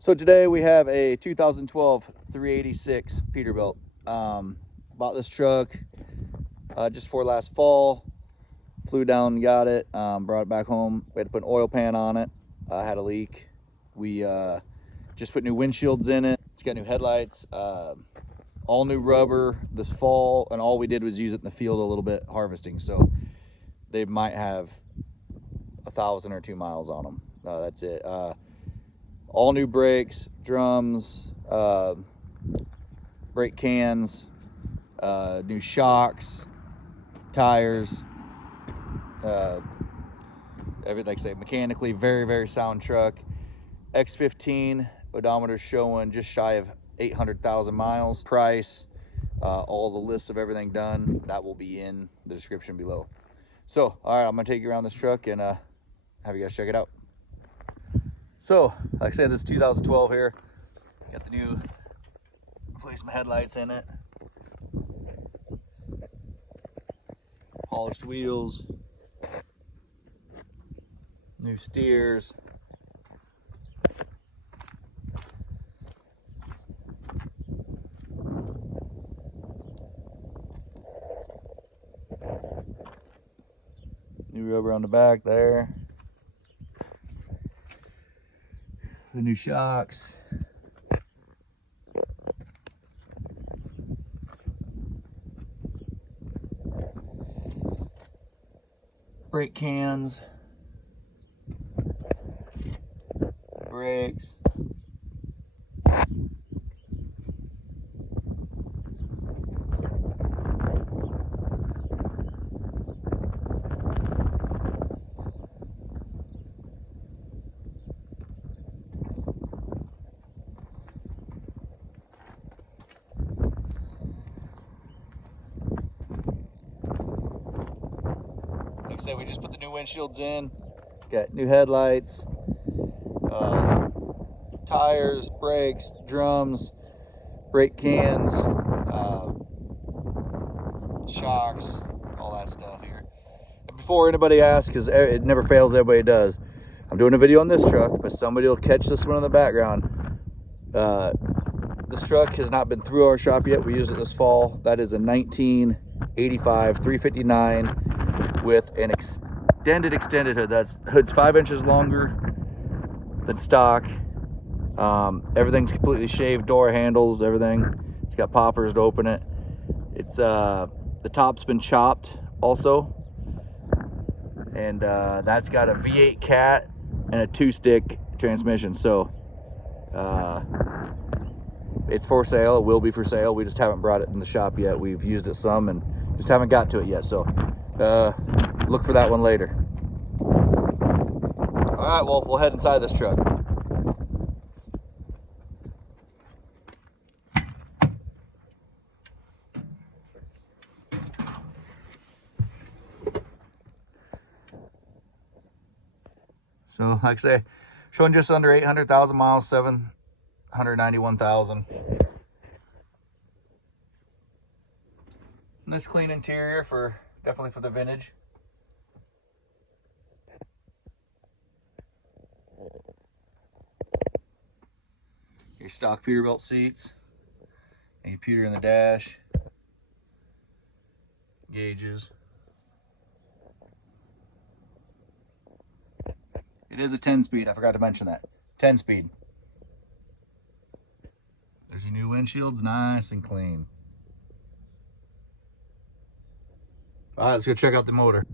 So today we have a 2012 386 Peterbilt. Bought this truck just for last fall. Flew down and got it, brought it back home. We had to put an oil pan on it. Had a leak. We just put new windshields in it. It's got new headlights, all new rubber this fall, and all we did was use it in the field a little bit harvesting. So they might have 1,000 or 2 miles on them. That's it. All new brakes, drums, brake cans, new shocks, tires, everything. Like I say, mechanically very sound truck. X15 odometer showing just shy of 800,000 miles. Price, all the lists of everything done, that will be in the description below. So all right, I'm gonna take you around this truck and have you guys check it out. So like I said, this is 2012 here. Got the new replacement headlights in it, polished wheels, new steers, new rubber on the back there, the new shocks, brake cans, brakes, like I said, we just put the new windshields in, got new headlights, tires, brakes, drums, brake cans, shocks, all that stuff here. And before anybody asks, because it never fails, everybody does, I'm doing a video on this truck, but somebody will catch this one in the background. This truck has not been through our shop yet. We used it this fall. That is a 1985 359 with an extended hood. That's hood's 5 inches longer than stock. Everything's completely shaved, door handles, everything. It's got poppers to open it. It's the top's been chopped also, and that's got a V8 cat and a 2-stick transmission. So it's for sale. It will be for sale. We just haven't brought it in the shop yet. We've used it some and just haven't got to it yet. So look for that one later. All right, well, we'll head inside this truck. So like I say, showing just under 800,000 miles, 791,000. Nice clean interior, definitely for the vintage. Your stock Peterbilt seats, and your computer in the dash, gauges. It is a 10-speed, I forgot to mention that. 10-speed. There's your new windshields, nice and clean. All right, let's go check out the motor.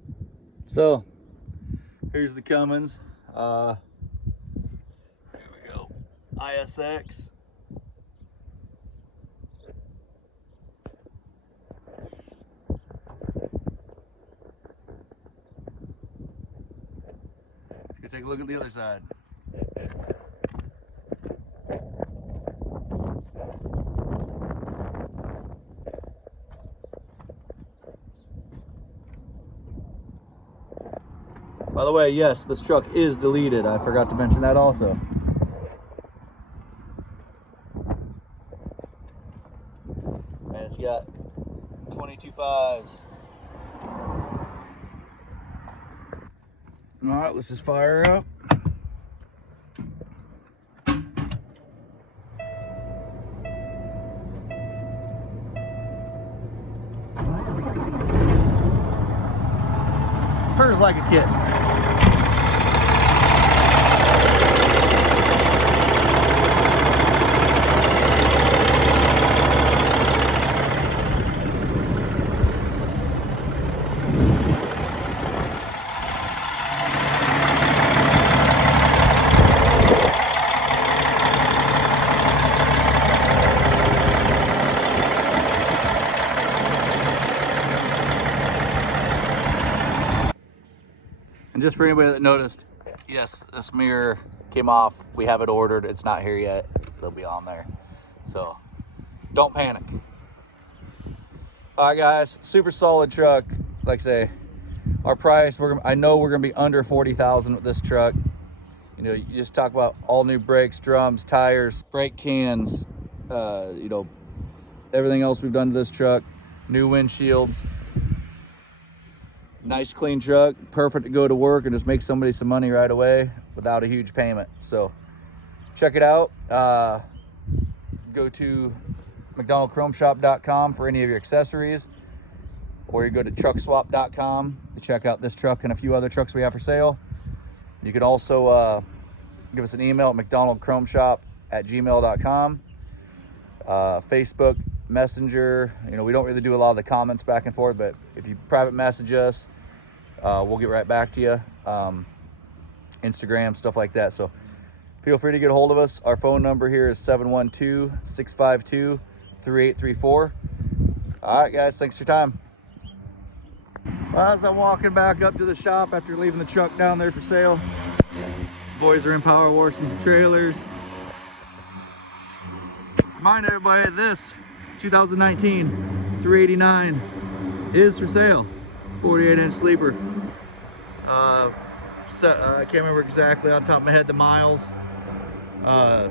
So, here's the Cummins. Here we go. ISX. Let's go take a look at the other side. By the way, yes, this truck is deleted. I forgot to mention that also. And it's got 22 5s. All right, let's just fire her up. purrs like a kitten. And just for anybody that noticed, yes, this mirror came off. We have it ordered. It's not here yet. It'll be on there. So don't panic. All right, guys, super solid truck. Like I say, our price, I know we're gonna be under 40,000 with this truck. You know, you just talk about all new brakes, drums, tires, brake cans, you know, everything else we've done to this truck, new windshields. Nice clean truck, perfect to go to work and just make somebody some money right away without a huge payment. So check it out. Go to McDonaldChromeShop.com for any of your accessories, or you go to truckswap.com to check out this truck and a few other trucks we have for sale. You can also give us an email at McDonaldChromeShop@gmail.com. Facebook, Messenger. You know, we don't really do a lot of the comments back and forth, but if you private message us, we'll get right back to you. Instagram, stuff like that. So feel free to get a hold of us. Our phone number here is 712-652-3834. All right, guys, thanks for your time. Well, as I'm walking back up to the shop after leaving the truck down there for sale, boys are in power washing some trailers. Remind everybody this 2019 389 is for sale. 48-inch sleeper. I can't remember exactly on top of my head the miles. I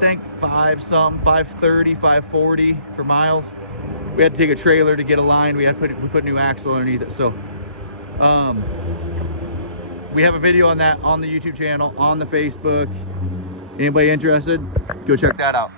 think 530, 540 for miles. We had to take a trailer to get a line. We put a new axle underneath it. So we have a video on that on the YouTube channel, on the Facebook. Anybody interested? Go check that out.